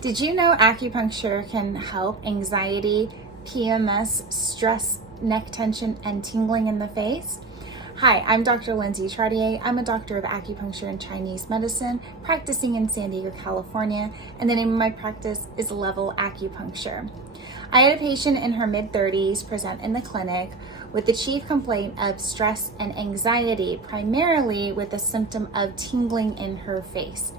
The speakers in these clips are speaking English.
Did you know acupuncture can help anxiety, PMS, stress, neck tension, and tingling in the face? Hi, I'm Dr. Lindsay Trottier. I'm a doctor of acupuncture and Chinese medicine, practicing in San Diego, California, and the name of my practice is Level Acupuncture. I had a patient in her mid-30s present in the clinic with the chief complaint of stress and anxiety, primarily with the symptom of tingling in her face.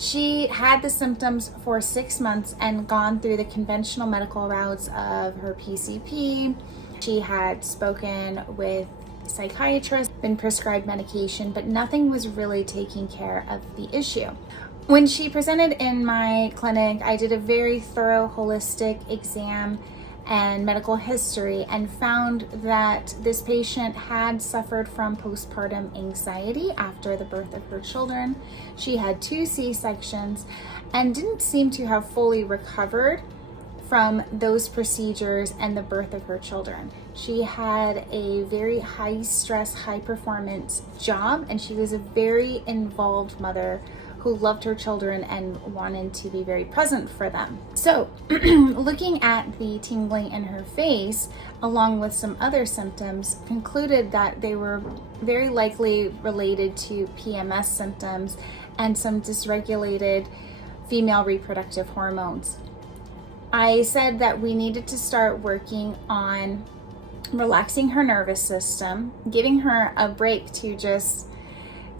She had the symptoms for 6 months and gone through the conventional medical routes of her PCP. She had spoken with psychiatrists, been prescribed medication, but nothing was really taking care of the issue. When she presented in my clinic, I did a very thorough holistic exam and medical history and found that this patient had suffered from postpartum anxiety after the birth of her children. She had 2 C-sections and didn't seem to have fully recovered from those procedures and the birth of her children. She had a very high stress, high performance job, and she was a very involved mother who loved her children and wanted to be very present for them. So looking at the tingling in her face, along with some other symptoms, concluded that they were very likely related to PMS symptoms and some dysregulated female reproductive hormones. I said that we needed to start working on relaxing her nervous system, giving her a break to just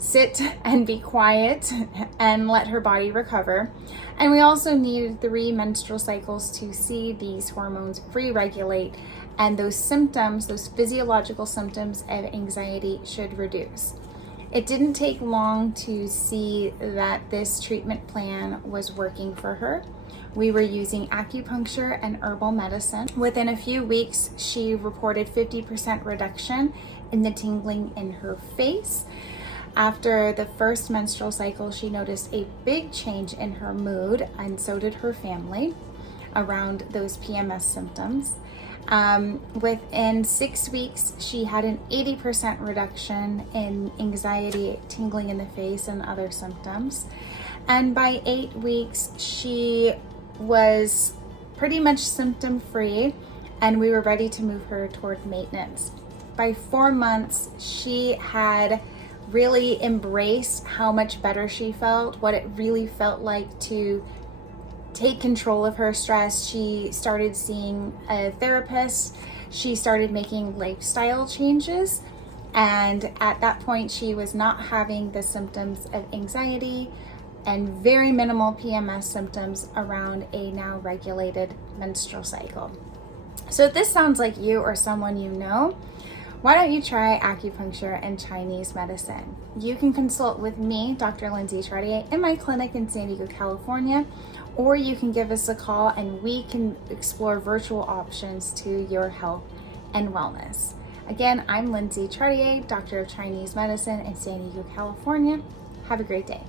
sit and be quiet and let her body recover. And we also needed 3 menstrual cycles to see these hormones re-regulate and those symptoms, those physiological symptoms of anxiety should reduce. It didn't take long to see that this treatment plan was working for her. We were using acupuncture and herbal medicine. Within a few weeks, she reported 50% reduction in the tingling in her face. After the first menstrual cycle, she noticed a big change in her mood, and so did her family, around those PMS symptoms. Within 6 weeks, she had an 80% reduction in anxiety, tingling in the face, and other symptoms. And by 8 weeks, she was pretty much symptom-free, and we were ready to move her toward maintenance. By 4 months, she had really embraced how much better she felt, what it really felt like to take control of her stress. She started seeing a therapist. She started making lifestyle changes. And at that point, she was not having the symptoms of anxiety and very minimal PMS symptoms around a now regulated menstrual cycle. So if this sounds like you or someone you know, why don't you try acupuncture and Chinese medicine? You can consult with me, Dr. Lindsay Trottier, in my clinic in San Diego, California, or you can give us a call and we can explore virtual options to your health and wellness. Again, I'm Lindsay Trottier, Doctor of Chinese Medicine in San Diego, California. Have a great day.